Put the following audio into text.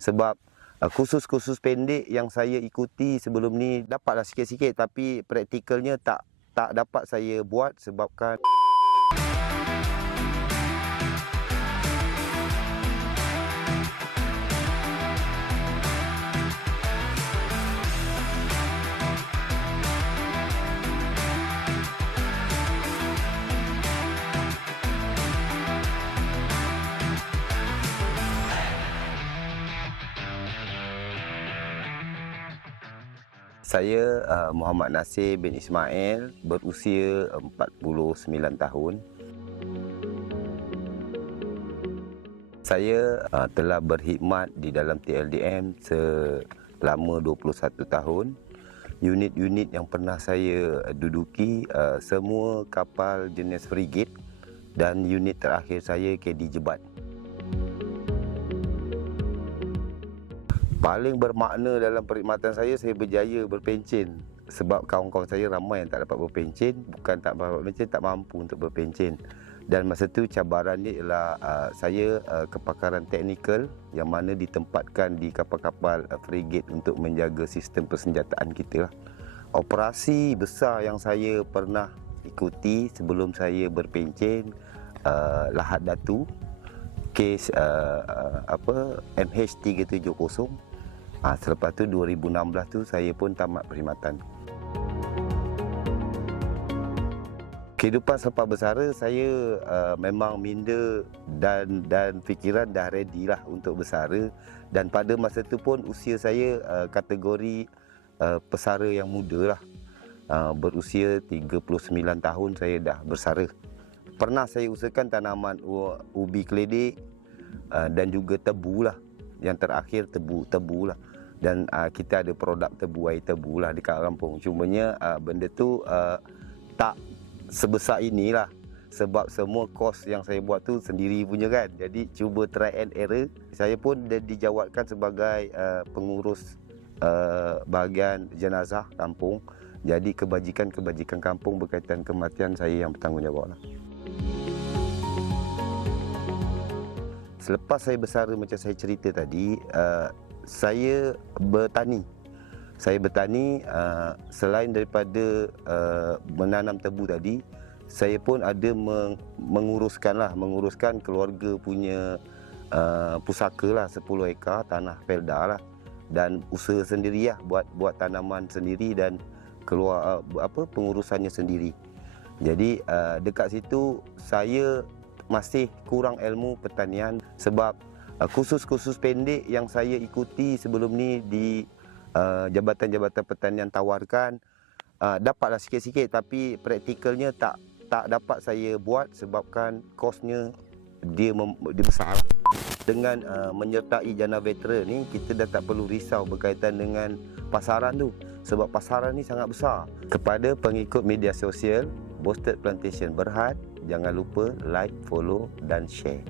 sebab kursus-kursus pendek yang saya ikuti sebelum ni dapatlah sikit-sikit, tapi praktikalnya tak dapat saya buat sebabkan saya Muhammad Nasir bin Ismail, berusia 49 tahun. Saya telah berkhidmat di dalam TLDM selama 21 tahun. Unit-unit yang pernah saya duduki semua kapal jenis frigate, dan unit terakhir saya KD Jebat. Paling bermakna dalam perkhidmatan saya berjaya berpencen. Sebab kawan-kawan saya ramai yang tak dapat berpencen. Bukan tak dapat berpencen, tak mampu untuk berpencen. Dan masa tu cabaran ni ialah saya kepakaran teknikal yang mana ditempatkan di kapal-kapal frigate untuk menjaga sistem persenjataan kita lah. Operasi besar yang saya pernah ikuti sebelum saya berpencen, Lahad Datu, kes MH370. Selepas tu 2016 tu saya pun tamat perkhidmatan. Kehidupan selepas bersara saya memang minda dan fikiran dah ready lah untuk bersara, dan pada masa tu pun usia saya kategori pesara yang muda lah. Berusia 39 tahun saya dah bersara. Pernah saya usahakan tanaman ubi keledek dan juga tebu lah. Yang terakhir tebu lah. Dan kita ada produk tebu, air tebu lah dekat kampung. Cumanya benda tu tak sebesar inilah, sebab semua kos yang saya buat tu sendiri punya kan. Jadi cuba try and error. Saya pun dijawatkan sebagai pengurus bahagian jenazah kampung. Jadi kebajikan kampung berkaitan kematian saya yang bertanggungjawab lah. Selepas saya bersara macam saya cerita tadi, saya bertani. Selain daripada menanam tebu tadi, saya pun ada menguruskan keluarga punya pusaka lah, 10 ekar tanah Felda lah, dan usaha sendiri lah, buat tanaman sendiri dan keluar pengurusannya sendiri. Jadi dekat situ saya masih kurang ilmu pertanian, sebab kursus-kursus pendek yang saya ikuti sebelum ni di jabatan-jabatan pertanian tawarkan, dapatlah sikit-sikit, tapi praktikalnya tak dapat saya buat sebabkan kosnya dia besar. Dengan menyertai Jana Veteran ni, kita dah tak perlu risau berkaitan dengan pasaran tu, sebab pasaran ni sangat besar. Kepada pengikut media sosial Bosted Plantation Berhad, jangan lupa like, follow dan share.